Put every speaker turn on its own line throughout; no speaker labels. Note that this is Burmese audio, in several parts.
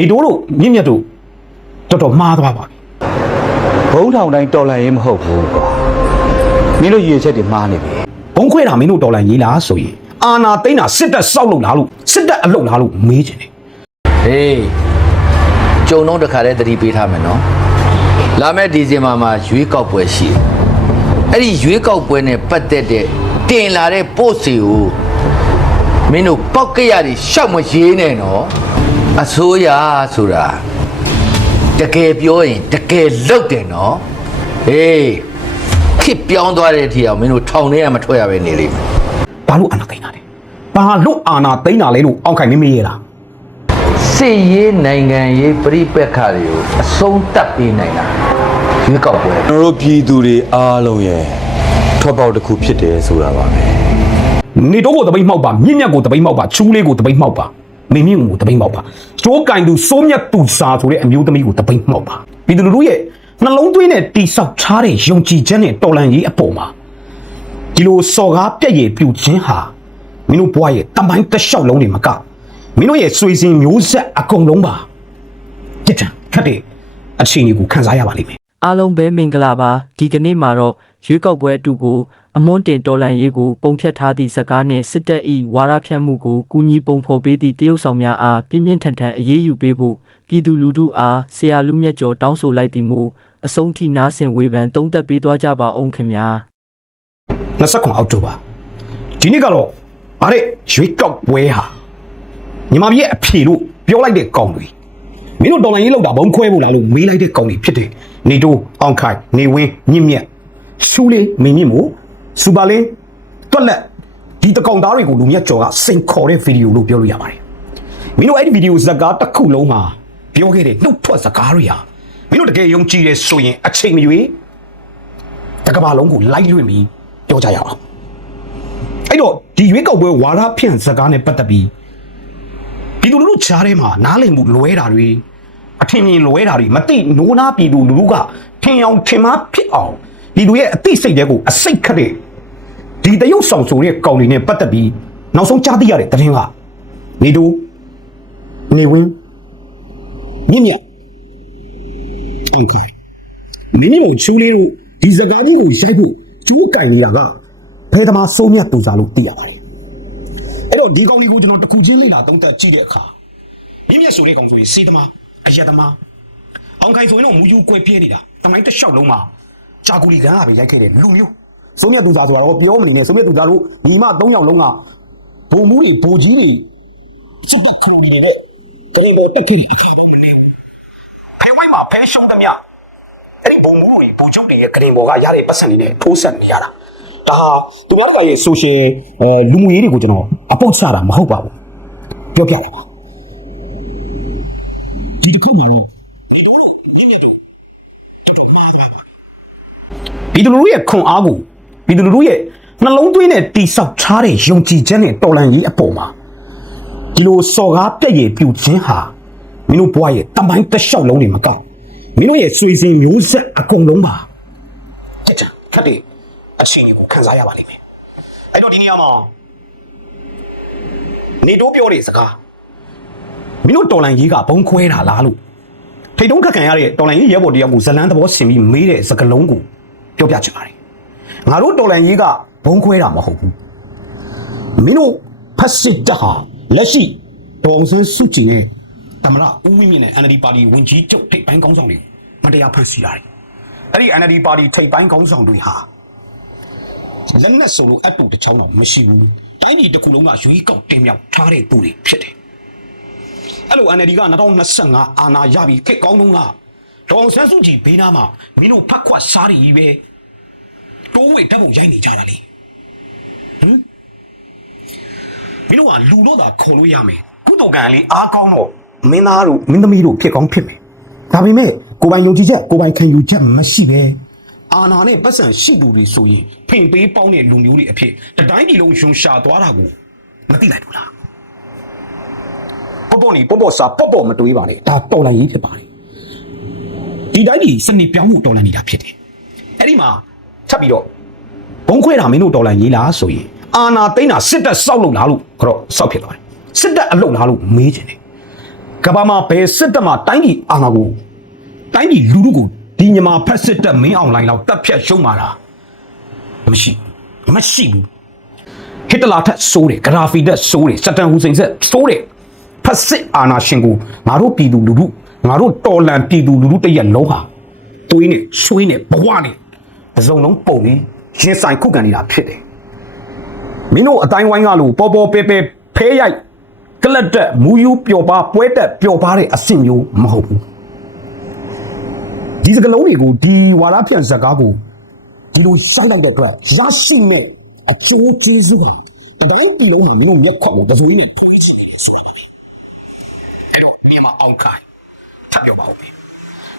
နေတိုးတို့မြင့်မြတ်တို့တော်တော်မှားသွားပါပြီ
ဘုံထောင်တိုင်းတော်လန်ရေးမဟုတ်ဘူးကွာမင်းတို့ရည်ရွယ်ချက်တွေမှားနေပြီ
ဘုံခွဲတာမင်းတို့တော်လိုင်းရေးလားဆိုရင်အာနာသိန်းတာစစ်တပ်စောက်လုပ်လားလို့စစ်တပ်အလုပ်လားလို့မေးချင်တယ်
ဟေးကြုံတော့တခါတည်းသတိပေးထားမယ်နော်လာမယ့်ဒီဇင်ဘာမှာရွေးကောက်ပွဲရှိတယ်အဲ့ဒီရွေးကောက်ပွဲနဲ့ပတ်သက်တဲ့တင်လာတဲ့ပို့စီကိုမင်းတို့ပောက်ကရတွေရှောက်မရေးနဲ့နော် အစိုးရဆိုတာတကယ်ပြောရင်တကယ်လုပ်တယ်နော်ဟေးခစ်ပြောင်းသွားတဲ့အထီအောင်မင်းတို့ထောင်ထဲကမထွက်ရပဲနေလိမ့်မယ်
ဘာလို့အာနာသိန်းတာလဲဘာလို့အာနာသိန်းတာလဲလို့အောက်ခိုင်မမေးရလား
စစ်ရေးနိုင်ငံရေးပြိပက္ခတွေကိုအဆုံးတတ်ပေးနိုင်တာရွေးကောက်ပွဲ
ကျွန်တော်တို့ပြည်သူတွေအားလုံးရဲ့ထွက်ပေါက်တစ်ခုဖြစ်တယ်ဆိုတာပါပဲ
နေတိုးကိုတပိတ်မှောက်ပါမြင့်မြတ်ကိုတပိတ်မှောက်ပါချူးလေးကိုတပိတ်မှောက်ပါ မင်းမြင့်ကိုတပိတ်မှောက်ပါစိုးကင်သူစိုးမြတ်သူစာဆိုတဲ့အမျိုးသမီးကိုတပိတ်မှောက်ပါပြည်သူလူထုရဲ့နှလုံးသွင်းတဲ့တိဆောက်ထားတဲ့ယုံကြည်ချက်နဲ့တော်လန်ရေးအပေါ်မှာဒီလိုစော်ကားပြက်ရည်ပြူခြင်းဟာမင်းတို့ဘွားရဲ့တမိုင်းတစ်လျှောက်လုံးတွေမကမင်းတို့ရဲ့ဆွေစဉ်မျိုးဆက်အကုန်လုံးပါကြစ်တံခတ်တဲ့အခြေအနေကိုခံစားရပါလိမ့်မယ်
အားလုံးပဲမင်္ဂလာပါဒီကနေ့မှာတော့ရွေးကောက်ပွဲအတူကို အမွန်းတင်တော်လန်ရေးကိုပုံဖြတ်ထားသည့်စကားနှင့်စစ်တပ်၏ဝါရဖြန့်မှုကိုကူညီပုံဖော်ပေးသည့်တရုတ်ဆောင်များအားပြင်းပြင်းထန်ထန်အရေးယူပေးဖို့ပြည်သူလူထုအားဆရာလူမြတ်ကျော်တောင်းဆိုလိုက်သည်မူအဆုံးထိနားဆင်ဝေဖန်တုံးသက်ပေးသွားကြပါအောင်ခင်ဗျာ
29အောက်တိုဘာဒီနေ့ကတော့ဗါတဲ့ရွေးကောက်ပွဲဟာညီမကြီးရဲ့အဖြေလို့ပြောလိုက်တဲ့ကောင်တွေမင်းတို့တော်လိုင်းရေးလောက်တာဘုံခွဲဖို့လားလို့မေးလိုက်တဲ့ကောင်တွေဖြစ်တယ်နေတိုးအောင်ခိုင်နေဝင်းမြင့်မြတ်ရှူလေးမင်းမြင့်မို့ စူပါလင်းတွက်လက်ဒီတကောင်သားတွေကိုလူမြတ်ကျော်ကစိန်ခေါ်တဲ့ဗီဒီယိုလို့ပြောလို့ရပါတယ်မင်းတို့အဲ့ဒီဗီဒီယိုဇာတ်ကားတစ်ခုလုံးမှာပြောခဲ့တဲ့နှုတ်ထွက်စကားတွေဟာမင်းတို့တကယ်ယုံကြည်တယ်ဆိုရင်အချိန်မရွေးတကဘာလုံးကိုလိုက်လွင့်ပြီးပြောကြရအောင်အဲ့တော့ဒီရွေးကောက်ပွဲဝါရဖြန့်စကားနဲ့ပတ်သက်ပြီးပြည်သူလူထုချားထဲမှာနားလည်မှုလွဲတာတွေအထင်မြင်လွဲတာတွေမသိနိုးနာပြည်သူလူထုကထင်အောင်ထင်မှားဖြစ်အောင်ပြည်သူရဲ့အသိစိတ်တွေကိုအစိတ်ခတ်တဲ့ ဒီတရုတ်ဆောင်ဆိုတဲ့ကောင်တွေနဲ့ပတ်သက်ပြီးနောက်ဆုံးကြားသိရတဲ့သတင်းကနေတူနေဝင်းမြင့်မြတ်အောင်ခိုင်မင်းတို့ချူလေးတို့ဒီစကားကြီးကိုရိုက်ဖို့ကျိုးကင်နေတာကဖဲသမားစိုးမြတ်သူစားလို့သိရပါတယ်အဲ့တော့ဒီကောင်လေးကိုကျွန်တော်တခုချင်းလေ့လာသုံးသပ်ကြည့်တဲ့အခါမြင့်မြတ်ဆိုတဲ့ကောင်ဆိုရင်စေးသမားအယက်သမားအောင်ခိုင်ဆိုရင်တော့မူယူကွယ်ပြဲနေတာတမိုင်းတစ်လျှောက်လုံးမှာဂျာကူလီကန်ကပဲရိုက်ခဲ့တဲ့လူမျိုး စိုးမြတ်သူစားဆိုတာတော့ပြောမနေနဲ့စိုးမြတ်သူစားတို့ဒီမ၃ယောက်လုံးကဘုံမူးတွေဘိုကြီးတွေစုပ်ခုနေနဲ့တကယ်တော့တက်ခဲ့တယ်အခါတော့မနေဘူးဖဲဝိုင်းမှာဖဲရှုံးသမျှအဲ့ဒီဘုံမူတွေဘူချုပ်တွေရဲ့ဂရင်ဘော်ကရတဲ့ပတ်စံတွေနဲ့ထိုးဆက်နေရတာဒါဟာသူဘာတကရဲ့ social အဲလူမှုရေးတွေကိုကျွန်တော်အပုတ်ချတာမဟုတ်ပါဘူးပြောပြတာပါဒီတစ်ခုမှာတော့ဒီလိုလိုမြင့်မြတ်တို့တော်တော်များများပါပြည်သူလူထုရဲ့ခွန်အားကို ပြည်သူလူထုရဲ့နှလုံးသွင်းတဲ့တိဆောက်ထားတဲ့ယုံကြည်ချက်နဲ့တော်လှန်ရေးအပေါ်မှာဒီလိုစော်ကားပြည့်ရည်ပြူခြင်းဟာမင်းတို့ဘွားရဲ့တမိုင်းတစ်လျှောက်လုံးတွေမကောက်မင်းတို့ရဲ့ဆွေစဉ်မျိုးဆက်အကုန်လုံးပါကြက်ချခတ်တဲ့အခြေအနေကိုခံစားရပါလိမ့်မယ်အဲ့တော့ဒီနေရာမှာနေတိုးပြောတဲ့စကားမင်းတို့တော်လန်ကြီးကဘုံခွဲတာလားလို့ထိတ်တုံးခက်ခံရတဲ့တော်လန်ကြီးရဲဘော်တယောက်ကိုဇလန်းသဘောဆင်ပြီးမေးတဲ့စကားလုံးကိုပြောပြချင်ပါတယ် ငါတို့တော်လန်ကြီးကဘုံခွဲတာမဟုတ်ဘူးမင်းတို့ဖက်စစ်တဟာလက်ရှိဒေါအောင်ဆန်းစုကြည်နဲ့တမရဦးဝင်းမြင့်နဲ့ NLD ပါတီဝင်ကြီးချုပ်ထိပ်ပိုင်းခေါင်းဆောင်တွေမတရားဖမ်းဆီးတာတွေအဲ့ဒီ NLD ပါတီထိပ်ပိုင်းခေါင်းဆောင်တွေဟာလက်နက်ဆိုလို့အတူတစ်ချောင်းတော့မရှိဘူးတိုင်းပြည်တစ်ခုလုံးကရွေးကောက်တင်မြှောက်ထားတဲ့သူတွေဖြစ်တယ်အဲ့လို NLD က2025အာဏာရပြီးခက်ကောင်းတော့ကဒေါအောင်ဆန်းစုကြည်ဘေးနားမှာမင်းတို့ဖက်ခွက်စားရည်ပဲ တိုးဝေတက်ဖို့ရိုက်နေကြတာလေဟမ်မင်းတို့ကလူလို့သာခေါ်လို့ရမယ်ကုတော်ကံလေးအားကောင်းတော့မင်းသားတို့မင်းသမီးတို့ဖြစ်ကောင်းဖြစ်မယ်ဒါပေမဲ့ကိုယ်ပိုင်ယုံကြည်ချက်ကိုယ်ပိုင်ခံယူချက်မရှိပဲအာနာနဲ့ပတ်စံရှိသူတွေဆိုရင်ဖိန်ပေးပေါင်းတဲ့လူမျိုးတွေအဖြစ်တတိုင်းပြည်လုံးယုံရှာသွားတာကိုမသိလိုက်ဘူးလားပေါ့ပေါ့နေပေါ့ပေါ့စာပေါ့ပေါ့မတွေးပါနဲ့ဒါတော်လိုင်းရေးဖြစ်ပါတယ်ဒီတိုင်းပြည်စနစ်ပြောင်းမှုတော်လိုင်းနေတာဖြစ်တယ်အဲ့ဒီမှာ ထပ်ပြီးတော့ဘုံခွဲတာမင်းတို့တော်လိုင်းရေးလားဆိုရင်အာနာသိန်းတာစစ်တပ်စောက်လို့လားလို့ကတော့စောက်ဖြစ်သွားတယ်စစ်တပ်အလုပ်လားလို့မေးချင်တယ်ကဘာမှာဘယ်စစ်တပ်မှာတိုင်းပြည်အာဏာကိုတိုင်းပြည်လူလူကိုဒီညမှာဖက်စစ်တပ်မင်းအောင်လိုင်းလောက်တပ်ဖြတ်ရှုံးမာတာမရှိမရှိဘူးဟစ်တလာထက်စိုးတယ်ဂရာဖီတက်စိုးတယ်စတန်ဟူစိန်ဆက်စိုးတယ်ဖက်စစ်အာဏာရှင်ကိုငါတို့ပြည်သူလူထုငါတို့တော်လန်ပြည်သူလူထုတရက်လုံးဟာသွေးနဲ့ဆွေးနဲ့ဘဝနဲ့ အစုံလုံးပုံပြီးရင်ဆိုင်ခုခံနေတာဖြစ်တယ်မင်းတို့အတိုင်းဝိုင်းကလို့ပေါ်ပေါ်ပဲပဲဖဲရိုက်ကလတ်တက်မူယူပျော်ပါပွဲတက်ပျော်ပါတဲ့အဆင့်မျိုးမဟုတ်ဘူးဒီစကလုံးတွေကိုဒီဝါရဖြန့်ဇက်ကားကိုဒီလိုစိုက်လိုက်တဲ့အတွက်ရရှိမဲ့အကျိုးကျေးဇူးကတတိုင်းပြည်လုံးမှာမင်းတို့မျက်ခွက်ကိုတစိုးနဲ့ထွေးချနေတယ်ဆိုတာပါပဲအဲ့တော့မြန်မာအောင်ခိုင်ချက်ပြောပါဦးမယ်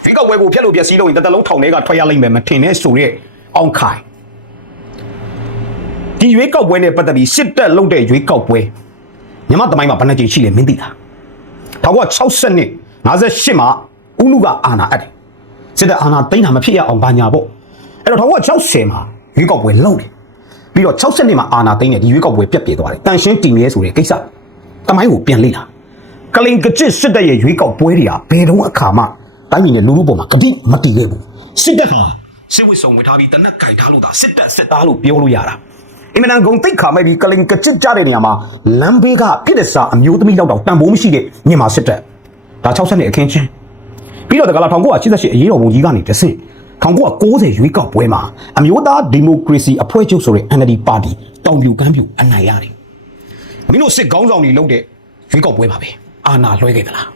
ဒီကဝဲကိုဖျက်လို့ပြက်စီးလို့ရင်တတလုံးထောင်ထဲကထွက်ရလိမ့်မယ်မထင်နဲ့ဆိုရဲ အောင်ခိုင်ဒီရွေးကောက်ပွဲနဲ့ပတ်သက်ပြီးစစ်တပ်လုပ်တဲ့ရွေးကောက်ပွဲညမသမိုင်းမှာဘယ်နှကြိမ်ရှိလဲမင်းသိလား1960နှစ်58မှာဦးနုကအာဏာအပ်တယ်စစ်တပ်အာဏာသိမ်းတာမဖြစ်ရအောင်ဘာညာပေါ့အဲ့တော့1960မှာရွေးကောက်ပွဲလုပ်တယ်ပြီးတော့60နှစ်မှာအာဏာသိမ်းတယ်ဒီရွေးကောက်ပွဲပြတ်ပြဲသွားတယ်တန်ရှင်းတည်မြဲဆိုတဲ့ကိစ္စသမိုင်းကိုပြန်လေ့လာကလင်ကချစ်စစ်တပ်ရဲ့ရွေးကောက်ပွဲတွေကဘယ်တော့အခါမှတိုင်းပြည်နဲ့လူလူပေါ်မှာကတိမတည်ခဲ့ဘူးစစ်တပ်ဟာ စစ်ဝစ်ဆောင်ဝေထားပြီးတနက်ကြိုင်ထားလို့ဒါစစ်တပ်စစ်သားလို့ပြောလို့ရတာအင်မတန်ဂုံတိတ်ခါမဲ့ပြီးကလင်ကချစ်ကြတဲ့နေရာမှာလမ်းဘေးကပြစ်ဒစာအမျိုးသမီးလောက်တောင်တန်ဖိုးမရှိတဲ့မြန်မာစစ်တပ်ဒါ60နှစ်အခင်းချင်းပြီးတော့တကလာ1988အရေးတော်ပုံကြီးကနေတဆင့်1990ရွေးကောက်ပွဲမှာအမျိုးသားဒီမိုကရေစီအဖွဲ့ချုပ်ဆိုတဲ့ NLD ပါတီတောင်ပြူကမ်းပြူအနိုင်ရတယ်မင်းတို့စစ်ကောင်းဆောင်တွေလုပ်တဲ့ရွေးကောက်ပွဲပါပဲအာနာလွှဲခဲ့သလား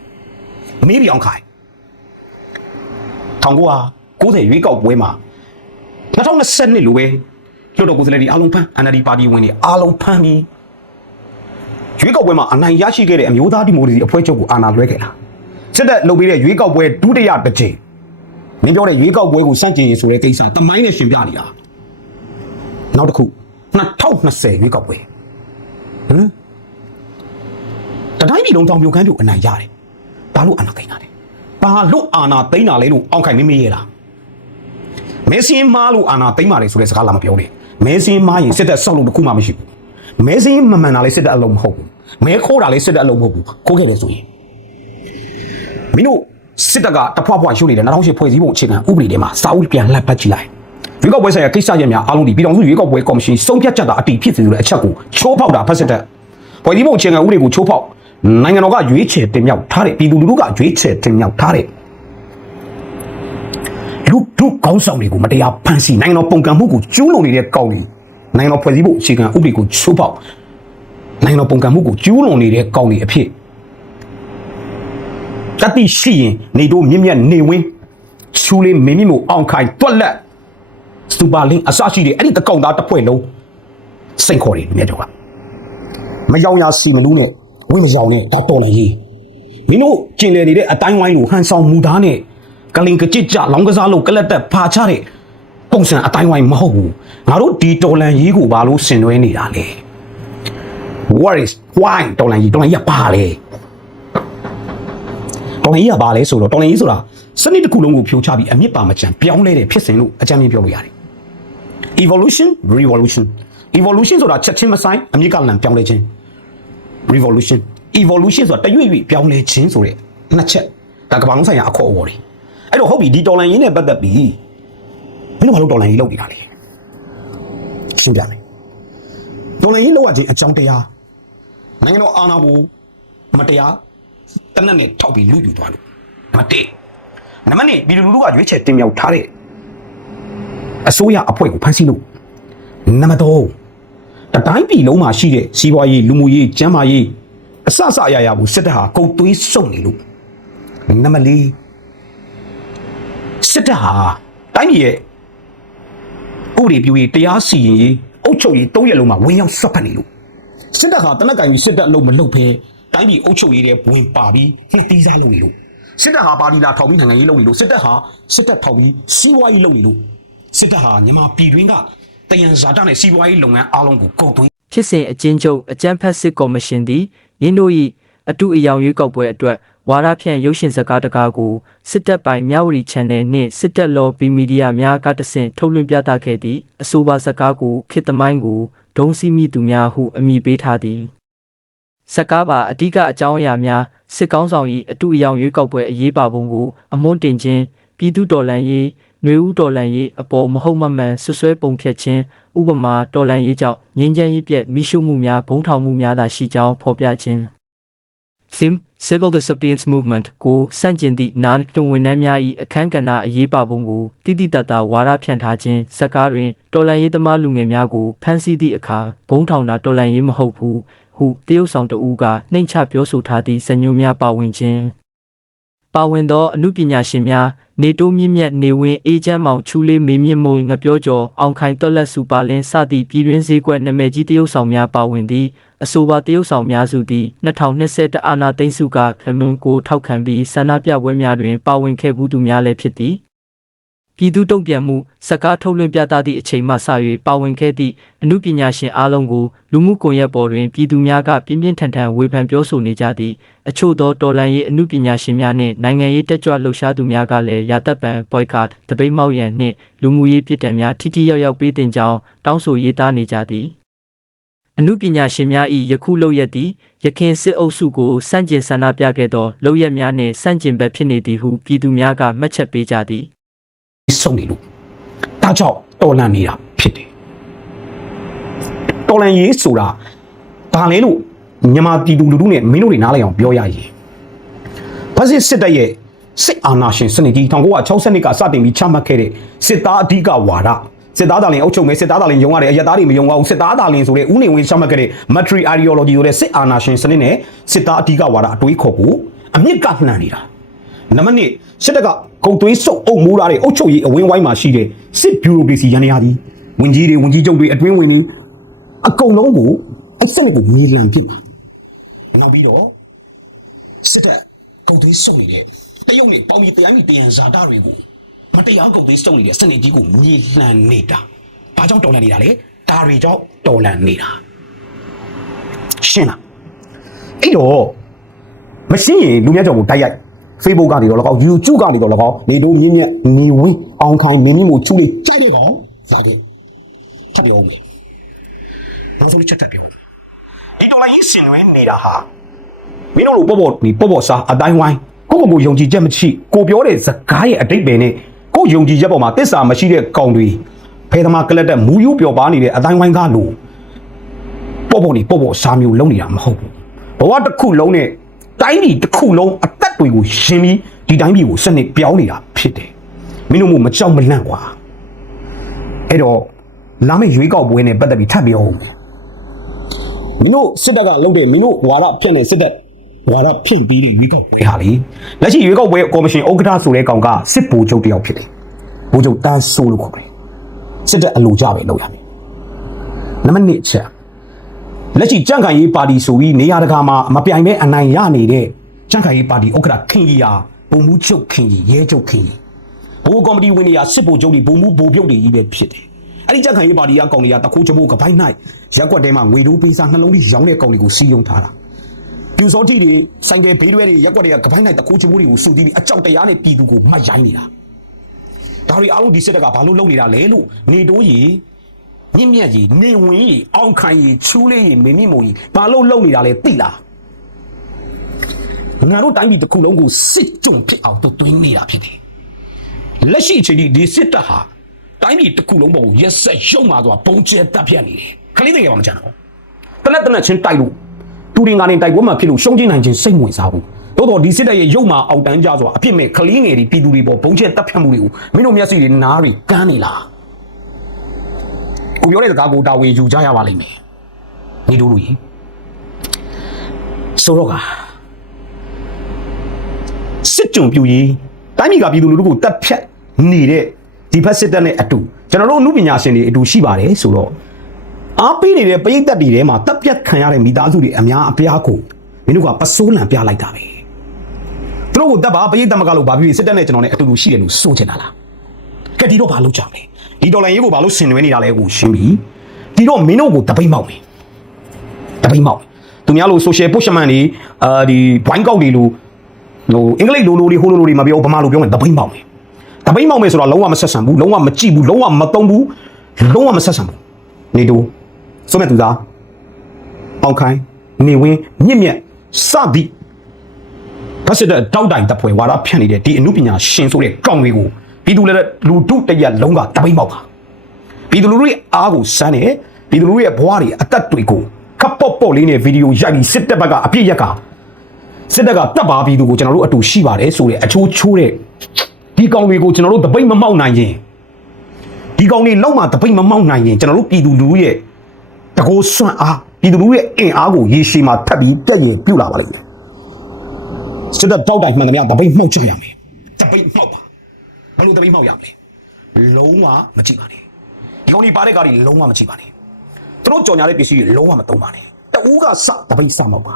မေးပြအောင်ခိုင်1990ရွေးကောက်ပွဲမှာ 2022လိုပဲလွှတ်တော်ကိုယ်စားလှယ်တွေအားလုံးဖမ်း NLD ပါတီဝင်တွေအားလုံးဖမ်းပြီးရွေးကောက်ပွဲမှာအနိုင်ရရှိခဲ့တဲ့အမျိုးသားဒီမိုကရေစီအဖွဲ့ချုပ်ကိုအာဏာလွှဲခဲ့တာစစ်တပ်လုပ်ပေးတဲ့ရွေးကောက်ပွဲဒုတိယတစ်ကြိမ်မင်းပြောတဲ့ရွေးကောက်ပွဲကိုစန့်ကျင်ရေးဆိုတဲ့ကိစ္စတမိုင်းနဲ့ရှင်ပြနေတာနောက်တစ်ခု2020ရွေးကောက်ပွဲဟမ်တတိုင်းပြည်လုံးတောင်ပြိုကမ်းပြိုအနိုင်ရတယ်ဘာလို့အာဏာသိမ်းတာလဲဘာလို့အာဏာသိမ်းတာလဲလို့အောက်ခိုင်မမေးရတာ မဲစင်းမားလို့အာနာသိမ့်ပါလေဆိုတဲ့စကားလာမပြောနဲ့မဲစင်းမားရင်စစ်တပ်ဆောက်လို့တစ်ခုမှမရှိဘူးမဲစင်းမမှန်တာလေစစ်တပ်အလုံးမဟုတ်ဘူးမဲခိုးတာလေစစ်တပ်အလုံးမဟုတ်ဘူးခိုးခဲ့တယ်ဆိုရင်မင်းတို့စစ်တပ်ကတဖွားဖွားရှုပ်နေတယ်2008ဖွဲ့စည်းပုံအခြေခံဥပဒေထဲမှာစာအုပ်ပြန်လှပ်ပတ်ကြည့်လိုက်ရွေးကောက်ပွဲဆိုင်ရာကိစ္စရပ်များအားလုံးဒီပြည်တော်စုရွေးကောက်ပွဲကော်မရှင်စုံဖြတ်ချက်တာအတီးဖြစ်စေဆိုတဲ့အချက်ကိုချိုးဖောက်တာဖက်စစ်တပ်ဖွဲ့စည်းပုံအခြေခံဥပဒေကိုချိုးဖောက်နိုင်ငံတော်ကရွေးချယ်တင်မြှောက်ထားတဲ့ပြည်သူလူထုကရွေးချယ်တင်မြှောက်ထားတဲ့ လူဒုကောင်းဆောင်တွေကိုမတရားဖန်ဆီးနိုင်ငံတော်ပုံကံမှုကိုကျူးလွန်နေတဲ့ကောင်းတွေနိုင်ငံတော်ဖွဲ့စည်းဖို့အခြေခံဥပဒေကိုချိုးဖောက်နိုင်ငံတော်ပုံကံမှုကိုကျူးလွန်နေတဲ့ကောင်းတွေအဖြစ်တတိရှိရင်နေတို့မြင့်မြတ်နေဝင်းချူလေးမင်းမြင့်မို့အောင်ခိုင်တွက်လက်စူပါလင်းအစရှိတဲ့အဲ့ဒီတကောင်သားတစ်ဖွဲ့လုံးစိန်ခေါ်တယ်မြတ်ကျော်ကမယောင်ရစီမလူးနဲ့ဝင်းမဆောင်နဲ့တောက်တော်လည်းရေးမင်းတို့ကျင်လည်နေတဲ့အတိုင်းဝိုင်းကိုဟန်ဆောင်မူသားနဲ့ ကလင်ကကြစ်ကြလောင်းကစားလို့ကလတ်တက်ဖာချတဲ့ပုံစံအတိုင်းဝိုင်းမဟုတ်ဘူးငါတို့ဒီတော်လန်ကြီးကိုဘာလို့ဆင်နွှဲနေတာလဲ what is why တော်လန်ကြီးတော်လန်ကြီးကဘာလဲတော်လန်ကြီးကဘာလဲဆိုတော့တော်လန်ကြီးဆိုတာစနစ်တစ်ခုလုံးကိုဖြိုချပြီးအမြင့်ပါမချန်ပြောင်းလဲတဲ့ဖြစ်စဉ်လို့အကြမ်းမြင်ပြောလို့ရတယ် evolution revolution evolution ဆိုတာချက်ချင်းမဆိုင်အမြင့်ကလန်ပြောင်းလဲခြင်း revolution evolution ဆိုတာတရွေ့ရွေ့ပြောင်းလဲခြင်းဆိုတဲ့နှစ်ချက်ဒါကမ္ဘာလုံးဆိုင်ရာအခေါ်အဝေါ်တွေ အဲ့တော့ဟုတ်ပြီဒီတော်လန်ရင်းနဲ့ပတ်သက်ပြီးမင်းတို့ဘာလို့တော်လန်ရင်းလုပ်နေတာလဲရှင်းပြမယ်တော်လန်ရင်းလုပ်ရခြင်းအကြောင်းတရားနိုင်ငံတော်အာဏာကိုမတရားတနက်နဲ့ထောက်ပြီးလူယူသွားလို့မတည့်နံပါတ်1ပြည်သူလူထုကရွေးချယ်တင်မြှောက်ထားတဲ့အစိုးရအဖွဲ့ကိုဖမ်းဆီးလို့နံပါတ်3တတိုင်းပြည်လုံးမှာရှိတဲ့စီးပွားရေးလူမှုရေးကျန်းမာရေးအစအစအရာရာကိုစစ်တပ်ဟာကုတ်သွေးစုံနေလို့နံပါတ်4 စစ်တပ်ဟာတိုင်းပြည်ရဲ့ဥပဒေပြုရေးတရားစီရင်ရေးအုပ်ချုပ်ရေးသုံးရက်လုံးမှာဝင်ရောက်ဆွတ်ဖက်နေလို့စစ်တပ်ဟာတနက်ကင်ပြီးစစ်တပ်အလုပ်မလုပ်ဘဲတိုင်းပြည်အုပ်ချုပ်ရေးတဲ့ဝင်ပါပြီးဟစ်တီးစားလုပ်နေလို့စစ်တပ်ဟာပါတီလာထောင်ပြီးနိုင်ငံရေးလုပ်နေလို့စစ်တပ်ဟာစစ်တပ်ထောင်ပြီးစီးပွားရေးလုပ်နေလို့စစ်တပ်ဟာမြန်မာပြည်တွင်းကတယံဇာတနဲ့စီးပွားရေးလုပ်ငန်းအားလုံးကိုကုတ်သွင်း
ဖြစ်စဉ်အချင်းချုပ်အကြမ်းဖက်စစ်ကော်မရှင်သည်ရင်းတို့၏အတူအယောင်ရွေးကောက်ပွဲအတွက် ဝါရဖြန့်ရုပ်ရှင်စကားတကားကိုစစ်တပ်ပိုင်မြဝတီ Channel နှင့်စစ်တပ်လော်ပီမီဒီယာများကတဆင့်ထုတ်လွှင့်ပြသခဲ့သည့်အဆိုပါစကားကိုခေတ်သမိုင်းကိုဒုံစီမိသူများဟုအမည်ပေးထားသည်စကားပါအဓိကအကြောင်းအရာများစစ်ကောင်းဆောင်၏အတူအယောင်ရွေးကောက်ပွဲအရေးပါပုံကိုအမွန်းတင်ခြင်းပြည်သူတော်လှန်ရေးຫນွေဦးတော်လှန်ရေးအပေါ်မဟုတ်မမှန်ဆွဆွဲပုံဖြတ်ခြင်းဥပမာတော်လှန်ရေးကြောင့်ငြိမ်းချမ်းရေးပြက်မိရှုမှုများဘုံထောင်မှုများသာရှိကြောင်းဖော်ပြခြင်း Sim Civil Disobedience Movement ကိုစန့်ကျင်သည့်နာတွင်ဝန်ထမ်းများ၏အခမ်းကဏ္ဍအရေးပါပုံကိုတိတိတတ်တာဝါဒဖြန့်ထားခြင်းစကားတွင်တော်လှန်ရေးသမားလူငယ်များကိုဖမ်းဆီးသည့်အခါဘုံထောင်တာတော်လှန်ရေးမဟုတ်ဘူးဟုတရုတ်ဆောင်တဦးကနှိမ့်ချပြောဆိုထားသည့်စညွှန်းများပါဝင်ခြင်း ပါဝင်သောအမှုပညာရှင်များနေတိုးမြင့်မြတ်နေဝင်အေဂျင့်မောင်ချူလေးမေမြင့်မုံငပြောကျော်အောင်ခိုင်တော်လက်စုပါလင်းစသည့်ပြည်တွင်းစည်းကွက်နာမည်ကြီးတရုတ်ဆောင်များပါဝင်သည့်အဆိုပါတရုတ်ဆောင်များစုသည်2020အာနာသိန်းစုကခမွန်ကိုထောက်ခံပြီးဆန္ဒပြပွဲများတွင်ပါဝင်ခဲ့ဘူးသူများလည်းဖြစ်သည် ပြည်သူတုံ့ပြန်မှုစကားထုတ်လွှင့်ပြသသည့်အချိန်မှစ၍ပါဝင်ခဲ့သည့်အမှုပညာရှင်အားလုံးကိုလူမှုကွန်ရက်ပေါ်တွင်ပြည်သူများကပြင်းပြင်းထန်ထန်ဝေဖန်ပြောဆိုနေကြသည့်အချို့သောတော်လှန်ရေးအမှုပညာရှင်များနှင့်နိုင်ငံရေးတက်ကြွလှုပ်ရှားသူများကလည်းရာတပ်ပံ boycott တပိတ်မောက်ရန်နှင့်လူမှုရေးပြည်တံများထိထိရောက်ရောက်ပေးတင်ကြောင်းတောင်းဆိုရေးသားနေကြသည်အမှုပညာရှင်များ၏ယခုလောက်ရက်သည်ရခင်စစ်အုပ်စုကိုစန့်ကျင်ဆန္ဒပြခဲ့သောလောက်ရက်များနှင့်စန့်ကျင်ဘက်ဖြစ်နေသည်ဟုပြည်သူများကမှတ်ချက်ပေးကြသည်
စုံနေလို့ဒါကြောင့်တော်လန်နေတာဖြစ်တယ်တော်လန်ရေးဆိုတာဘာလဲလို့မြန်မာပြည်သူလူထုနဲ့မင်းတို့တွေနားလည်အောင်ပြောရရင်ဘာစစ်စစ်တပ်ရဲ့စစ်အာဏာရှင်စနစ်ကြီး1960နှစ်ကစတင်ပြီးချမှတ်ခဲ့တဲ့စစ်သားအဓိကဝါဒစစ်သားတာလင်အုပ်ချုပ်မယ်စစ်သားတာလင်ယုံရတယ်အရက်သားတွေမယုံပါဘူးစစ်သားတာလင်ဆိုတဲ့ဥနေဝင်ချမှတ်ခဲ့တဲ့ military ideology ဆိုတဲ့စစ်အာဏာရှင်စနစ်နဲ့စစ်သားအဓိကဝါဒအတွေးခေါ်ကိုအမြင့်ကနှံနေတာ နံပါတ်1စစ်တပ်ကဂုံသွေးစုပ်အုပ်မိုးထားတဲ့အုပ်ချုပ်ရေးအဝင်းဝိုင်းမှာရှိတဲ့စစ်ဘျူရိုကရေစီရန်ရာကြီးဝင်ကြီးတွေဝင်ကြီးချုပ်တွေအတွင်းဝင်တွေအကုန်လုံးကိုအဲ့စနစ်ကိုမြေလံပြစ်ပါနောက်ပြီးတော့စစ်တပ်ဂုံသွေးစုပ်နေတဲ့တရုတ်နဲ့ပေါင်းပြီးတရားမိတရားဇာတာတွေကိုမတရားဂုံသွေးစုပ်နေတဲ့စနစ်ကြီးကိုမြေလံနေတာဘာကြောင့်တော်လန်နေတာလဲဒါတွေကြောင့်တော်လန်နေတာရှင်းလားအဲ့တော့မရှင်းရင်လူများကြောင့်ကိုတိုက်ရိုက် Facebook ကနေတော့လကောက် YouTube ကနေတော့လကောက်နေတို့မြင့်မြတ်နေဝင်းအောင်ခိုင်မင်းကြီးကိုချူလေးကြိုက်တဲ့ကောင်စားတယ်ထပ်ပြောမယ်ဘာလို့ချက်တက်ပြောလဲဒီတော့လည်းစင်ဝဲနေတာဟာမင်းတို့လိုပေါ့ပေါ့ဒီပေါ့ပေါ့စားအတိုင်းဝိုင်းကိုယ့်ကိုယ်ကိုယုံကြည်ချက်မရှိကိုပြောတဲ့စကားရဲ့အတိတ်ပဲနဲ့ကိုယုံကြည်ချက်ပေါ်မှာတစ္ဆာမရှိတဲ့ကောင်တွေဖဲသမားကလတ်တဲ့မူယူပျော်ပါနေတဲ့အတိုင်းဝိုင်းကားလို့ပေါ့ပေါ့နေပေါ့ပေါ့စားမျိုးလုံးနေတာမဟုတ်ဘူးဘဝတစ်ခုလုံးနဲ့တိုင်းပြည်တစ်ခုလုံးအသက် တွေကိုရှင်ပြီးဒီတိုင်းပြည်ကိုစနစ်ပြောင်းနေတာဖြစ်တယ်မင်းတို့မို့မကြောက်မလန့်ကွာအဲ့တော့လာမယ့်ရွေးကောက်ပွဲနဲ့ပတ်သက်ပြီးထပ်ပြောဦးမင်းတို့စစ်တပ်ကလုပ်တဲ့မင်းတို့ဝါဒဖြန့်တဲ့စစ်တပ်ဝါဒဖြန့်ပြီးတဲ့ရွေးကောက်ပွဲဟာလေလက်ရှိရွေးကောက်ပွဲကော်မရှင်ဥက္ကဋ္ဌဆိုတဲ့ကောင်ကစစ်ဗိုလ်ချုပ်တစ်ယောက်ဖြစ်တယ်ဗိုလ်ချုပ်တန်းဆိုးလို့ခေါ်တယ်စစ်တပ်အလိုကြပဲလုပ်ရမယ်နံပါတ်1ချက်လက်ရှိကြန့်ခိုင်ရေးပါတီဆိုပြီးနေရာတကာမှာမပြိုင်ပဲအနိုင်ရနေတဲ့ ကြန့်ခိုင်ရေးပါတီဥက္ကဋ္ဌခင်ကြီးဟာပုံမှုချုပ်ခင်ကြီးရဲချုပ်ခင်ကြီးဘိုးကော်မတီဝင်နေရစစ်ဘိုလ်ချုပ်တွေပုံမှုဘိုလ်ပြုတ်တွေကြီးပဲဖြစ်တယ်အဲ့ဒီကြန့်ခိုင်ရေးပါတီကကောင်တွေကတခိုးချမိုးကပိုင်း၌ရက်ွက်တဲမှာငွေတိုးပေးစားနှလုံးကြီးရောင်းတဲ့ကောင်တွေကိုစီးယုံထားတာပြူစောတိတွေဆိုင်ကယ်ဘေးတွဲတွေရက်ွက်တွေကကပိုင်း၌တခိုးချမိုးတွေကိုစုတီးပြီးအကြောက်တရားနဲ့ပြည်သူကိုမှတ်ရိုင်းနေတာဒါတွေအားလုံးဒီစစ်တပ်ကဘာလို့လုပ်နေတာလဲလို့နေတိုးကြီးမြင့်မြတ်ကြီးနေဝင်ကြီးအောင်ခိုင်ကြီးချူးလေးကြီးမင်းမြင့်မို့ကြီးဘာလို့လုံနေတာလဲသိလား ငါတို့တိုင်းပြည်တစ်ခုလုံးကိုစစ်ကြုံဖြစ်အောင်သူသွင်းနေတာဖြစ်တယ်လက်ရှိအချိန်ဒီဒီစစ်တပ်ဟာတိုင်းပြည်တစ်ခုလုံးပေါ်ကိုရက်ဆက်ရုံမာသွားပုံကျဲတပ်ဖြတ်နေတယ်ခလေးတွေကမှမကြတော့တနက်တနက်ချင်းတိုက်လို့တူရင်ကနေတိုက်ပွဲမှာဖြစ်လို့ရှုံးချင်းနိုင်ချင်းစိတ်ဝင်စားဘူးတိုးတော့ဒီစစ်တပ်ရဲ့ရုံမာအောက်တန်းကြဆိုတာအဖြစ်မဲ့ခလေးငယ်တွေပြည်သူတွေပေါ်ပုံကျဲတပ်ဖြတ်မှုတွေကိုမင်းတို့မျက်စိတွေနားတွေကန်းနေလားကိုပြောတဲ့စကားကိုတာဝန်ယူကြရပါလိမ့်မယ်နေတို့လူကြီးဆိုတော့က စစ်ကြုံပြူကြီးတိုင်းပြည်ကပြည်သူလူထုကိုတက်ဖြတ်နေတဲ့ဒီဖက်စစ်တပ်နဲ့အတူကျွန်တော်တို့အမှုပညာရှင်တွေအတူရှိပါတယ်ဆိုတော့အားပေးနေတဲ့ပရိသတ်တွေထဲမှာတက်ပြတ်ခံရတဲ့မိသားစုတွေအများအပြားကိုမင်းတို့ကပစိုးလံပြလိုက်တာပဲသူတို့ကိုတက်ပါပရိသတ်မကလို့ဘာဖြစ်ဖြစ်စစ်တပ်နဲ့ကျွန်တော်နဲ့အတူတူရှိတယ်လို့ဆိုချင်တာလားကဲဒီတော့ဘာလုပ်ကြမလဲဒီဒေါ်လာရေးကိုဘာလို့ဆင်နွှဲနေတာလဲကိုရှင်းပြီဒီတော့မင်းတို့ကိုတပိတ်မောက်မယ်တပိတ်မောက်သူများလို့ social pushman တွေအာဒီဘိုင်းကောက်တွေလို့ ဟိုအင်္ဂလိပ်လိုလိုတွေဟိုလိုလိုတွေမပြောဗမာလိုပြောမယ်တပိတ်မောက်မယ်တပိတ်မောက်မယ်ဆိုတော့လုံးဝမဆက်ဆံဘူးလုံးဝမကြည့်ဘူးလုံးဝမသုံးဘူးလုံးဝမဆက်ဆံဘူးနေတူစွမဲ့သူသားအောင်ခိုင်းနေဝင်းမြင့်မြတ်စသည်ဖက်စစ်တဲ့တောက်တိုင်တပ်ဖွဲ့ဝါဒဖြန့်နေတဲ့ဒီအမှုပညာရှင်ဆိုတဲ့ကောင်တွေကိုပြည်သူလည်းလူတုတရက်လုံးကတပိတ်ပေါက်ပါပြည်သူလူတွေအားကိုစမ်းနေပြည်သူလူတွေရဲ့ဘဝတွေအသက်တွေကိုခပ်ပေါ့ပေါ့လေးနဲ့ဗီဒီယိုရိုက်ပြီးစစ်တပ်ဘက်ကအပြစ်ရက်က စစ်တပ်ကတပ်ပါပြည်သူကိုကျွန်တော်တို့အတူရှိပါတယ်ဆိုတဲ့အချိုးချိုးတဲ့ဒီကောင်တွေကိုကျွန်တော်တို့တပိတ်မမောက်နိုင်ရင်ဒီကောင်တွေလောက်မှတပိတ်မမောက်နိုင်ရင်ကျွန်တော်တို့ပြည်သူလူထုရဲ့တကောစွန့်အားပြည်သူလူရဲ့အင်အားကိုရေရှည်မှာထပ်ပြီးပြည့်ရင်ပြုတ်လာပါလိမ့်မယ်စစ်တပ်တောက်တိုင်မှန်သမျှတပိတ်မှောက်ကြရမယ်တပိတ်မှောက်ပါဘယ်လိုတပိတ်မှောက်ရမလဲလုံးဝမကြည့်ပါနဲ့ဒီကောင်ဒီပါတဲ့ကားတွေလုံးဝမကြည့်ပါနဲ့သူတို့ကြော်ညာတဲ့ပစ္စည်းတွေလုံးဝမသုံးပါနဲ့တူးကစတပိတ်စမောက်ပါ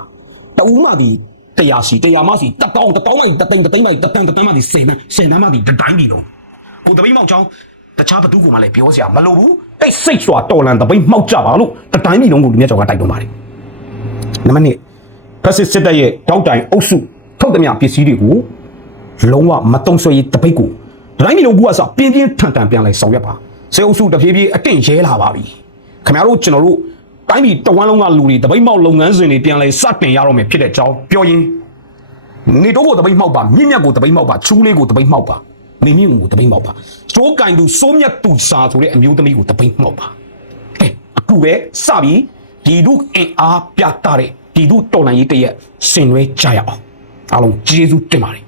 တူးမှဒီ တရားစီတရားမစီတပေါင်းတပေါင်းမှတသိန်းတသိန်းမှတတန်တတန်မှဒီစေနစေနမှဒီတတိုင်းပြီတော့ဟိုတပိတ်မှောက်ချောင်းတခြားဘသူကမှလည်းပြောစရာမလိုဘူးအဲ့စိတ်စွာတော်လန်တပိတ်မှောက်ကြပါလို့တတိုင်းပြီလုံးကိုလူမြတ်ကျော်ကတိုက်တွန်းပါတယ်နံပါတ်1ဖက်စစ်စစ်တပ်ရဲ့တောက်တိုင်အုပ်စုထုတ်သမျှပစ္စည်းတွေကိုလုံးဝမတုံ့ဆွဲရေးတပိတ်ကိုတတိုင်းပြီလုံးကူကစပြင်းပြင်းထန်ထန်ပြန်လဲဆောင်ရွက်ပါစေအုပ်စုတဖြည်းဖြည်းအတင့်ရဲလာပါပြီခင်ဗျားတို့ကျွန်တော်တို့ တိုင်းပြည်တဝမ်းလုံးကလူတွေတပိတ်မှောက်လုပ်ငန်းစဉ်တွေပြန်လဲစတင်ရတော့မယ်ဖြစ်တဲ့အကြောင်းပြောရင်းနေတော့ကိုတပိတ်မှောက်ပါမြင့်မြတ်ကိုတပိတ်မှောက်ပါချူးလေးကိုတပိတ်မှောက်ပါနေမြင့်ကိုတပိတ်မှောက်ပါစိုးကင်သူစိုးမြတ်သူစာဆိုတဲ့အမျိုးသမီးကိုတပိတ်မှောက်ပါအဲအခုပဲစပြီဒီတို့အင်အားပြတာတဲ့ဒီတို့တော်လန်ရေးတရက်ဆင်နွှဲကြရအောင်အားလုံးကျေးဇူးတင်ပါတယ်